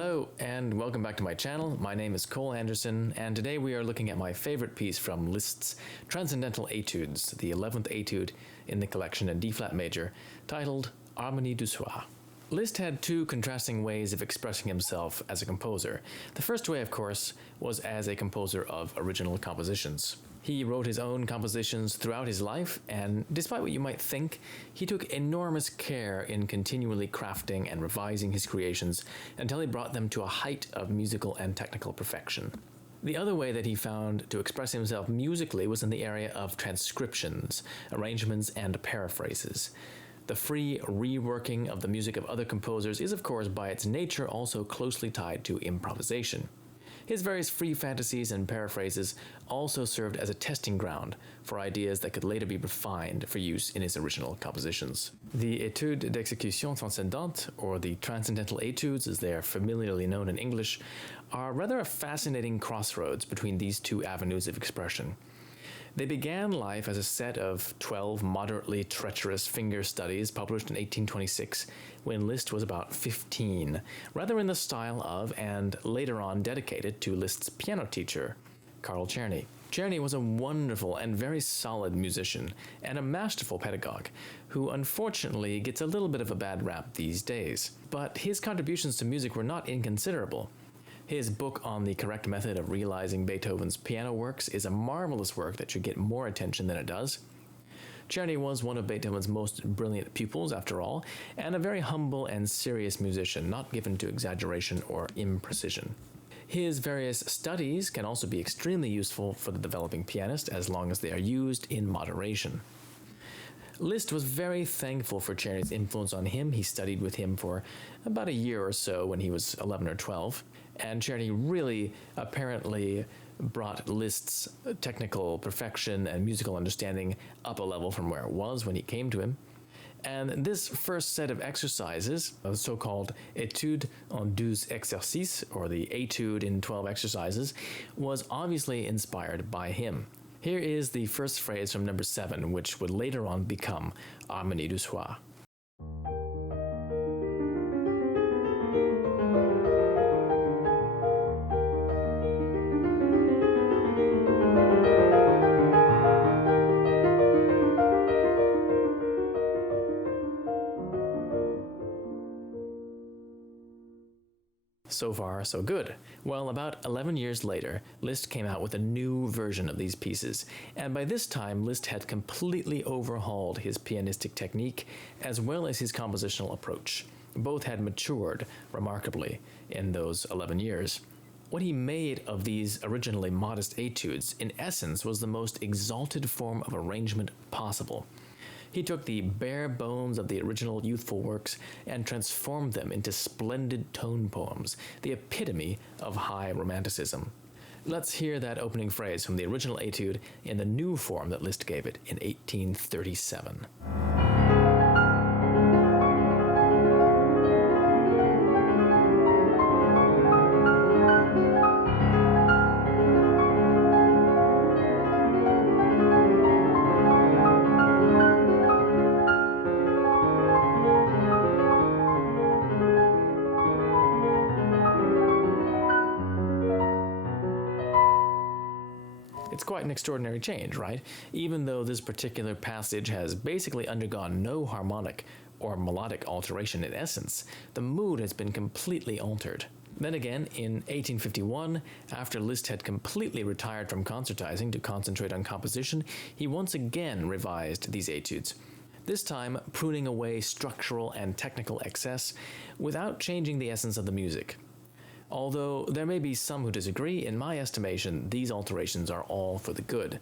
Hello and welcome back to my channel. My name is Cole Anderson and today we are looking at my favorite piece from Liszt's Transcendental Etudes, the 11th etude in the collection in D-flat major, titled Harmonies du Soir. Liszt had two contrasting ways of expressing himself as a composer. The first way, of course, was as a composer of original compositions. He wrote his own compositions throughout his life, and despite what you might think, he took enormous care in continually crafting and revising his creations until he brought them to a height of musical and technical perfection. The other way that he found to express himself musically was in the area of transcriptions, arrangements, and paraphrases. The free reworking of the music of other composers is, of course, by its nature also closely tied to improvisation. His various free fantasies and paraphrases also served as a testing ground for ideas that could later be refined for use in his original compositions. The Études d'exécution transcendante, or the Transcendental Etudes as they are familiarly known in English, are rather a fascinating crossroads between these two avenues of expression. They began life as a set of 12 moderately treacherous finger studies published in 1826 when Liszt was about 15, rather in the style of and later on dedicated to Liszt's piano teacher, Carl Cherny. Cherny was a wonderful and very solid musician and a masterful pedagogue who unfortunately gets a little bit of a bad rap these days. But his contributions to music were not inconsiderable. His book on the correct method of realizing Beethoven's piano works is a marvelous work that should get more attention than it does. Cherny was one of Beethoven's most brilliant pupils, after all, and a very humble and serious musician, not given to exaggeration or imprecision. His various studies can also be extremely useful for the developing pianist as long as they are used in moderation. Liszt was very thankful for Czerny's influence on him. He studied with him for about a year or so when he was 11 or 12. And Cherny really apparently brought Liszt's technical perfection and musical understanding up a level from where it was when he came to him. And this first set of exercises, the so-called Étude en 12 exercices, or the Etude in 12 exercises, was obviously inspired by him. Here is the first phrase from number 7, which would later on become Harmonies du Soir. So far, so good. Well, about 11 years later, Liszt came out with a new version of these pieces, and by this time Liszt had completely overhauled his pianistic technique as well as his compositional approach. Both had matured remarkably in those 11 years. What he made of these originally modest etudes, in essence, was the most exalted form of arrangement possible. He took the bare bones of the original youthful works and transformed them into splendid tone poems, the epitome of high romanticism. Let's hear that opening phrase from the original etude in the new form that Liszt gave it in 1837. It's quite an extraordinary change, right? Even though this particular passage has basically undergone no harmonic or melodic alteration in essence, the mood has been completely altered. Then again, in 1851, after Liszt had completely retired from concertizing to concentrate on composition, he once again revised these etudes. This time, pruning away structural and technical excess without changing the essence of the music. Although there may be some who disagree, in my estimation, these alterations are all for the good.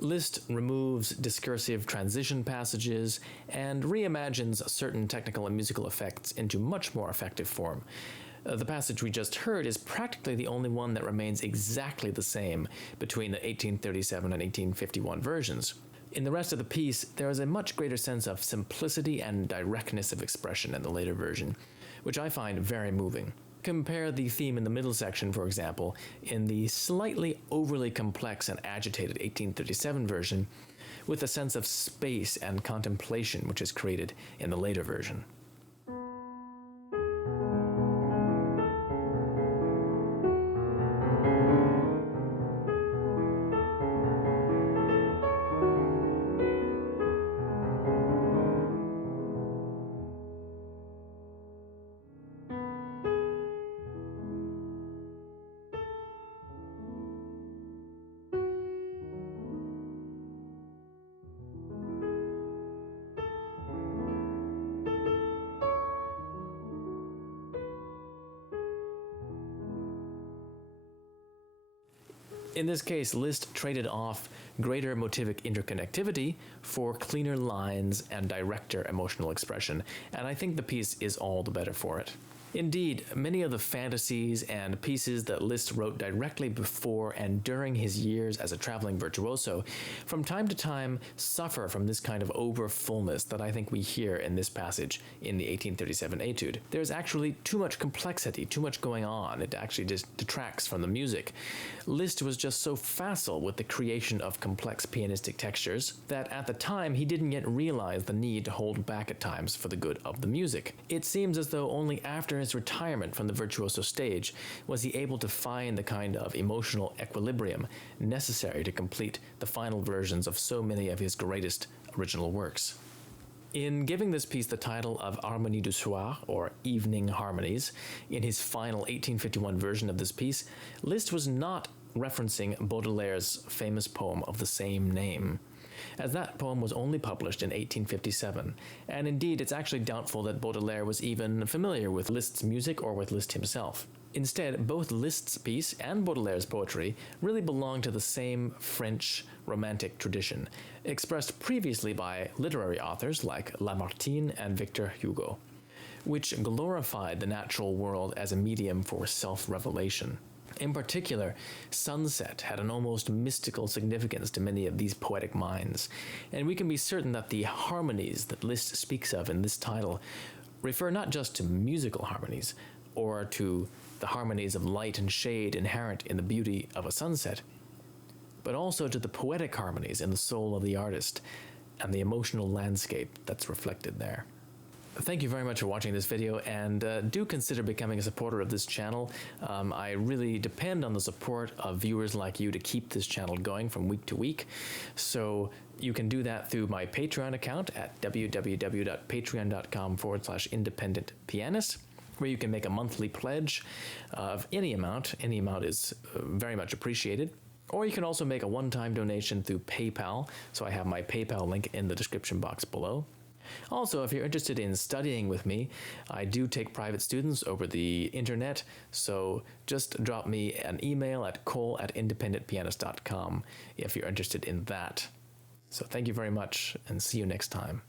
Liszt removes discursive transition passages and reimagines certain technical and musical effects into much more effective form. The passage we just heard is practically the only one that remains exactly the same between the 1837 and 1851 versions. In the rest of the piece, there is a much greater sense of simplicity and directness of expression in the later version, which I find very moving. Compare the theme in the middle section, for example, in the slightly overly complex and agitated 1837 version, with a sense of space and contemplation which is created in the later version. In this case, Liszt traded off greater motivic interconnectivity for cleaner lines and directer emotional expression, and I think the piece is all the better for it. Indeed, many of the fantasies and pieces that Liszt wrote directly before and during his years as a traveling virtuoso, from time to time suffer from this kind of over-fullness that I think we hear in this passage in the 1837 etude. There's actually too much complexity, too much going on. It actually just detracts from the music. Liszt was just so facile with the creation of complex pianistic textures that at the time he didn't yet realize the need to hold back at times for the good of the music. It seems as though only after his retirement from the virtuoso stage was he able to find the kind of emotional equilibrium necessary to complete the final versions of so many of his greatest original works. In giving this piece the title of Harmonies du Soir, or Evening Harmonies, in his final 1851 version of this piece, Liszt was not referencing Baudelaire's famous poem of the same name, as that poem was only published in 1857, and indeed it's actually doubtful that Baudelaire was even familiar with Liszt's music or with Liszt himself. Instead, both Liszt's piece and Baudelaire's poetry really belong to the same French Romantic tradition, expressed previously by literary authors like Lamartine and Victor Hugo, which glorified the natural world as a medium for self-revelation. In particular, sunset had an almost mystical significance to many of these poetic minds, and we can be certain that the harmonies that Liszt speaks of in this title refer not just to musical harmonies, or to the harmonies of light and shade inherent in the beauty of a sunset, but also to the poetic harmonies in the soul of the artist and the emotional landscape that's reflected there. Thank you very much for watching this video, and do consider becoming a supporter of this channel. I really depend on the support of viewers like you to keep this channel going from week to week. So you can do that through my Patreon account at www.patreon.com/independentpianist, where you can make a monthly pledge of any amount. Any amount is very much appreciated. Or you can also make a one-time donation through PayPal. So I have my PayPal link in the description box below. Also, if you're interested in studying with me, I do take private students over the internet, so just drop me an email at cole@independentpianist.com if you're interested in that. So thank you very much, and see you next time.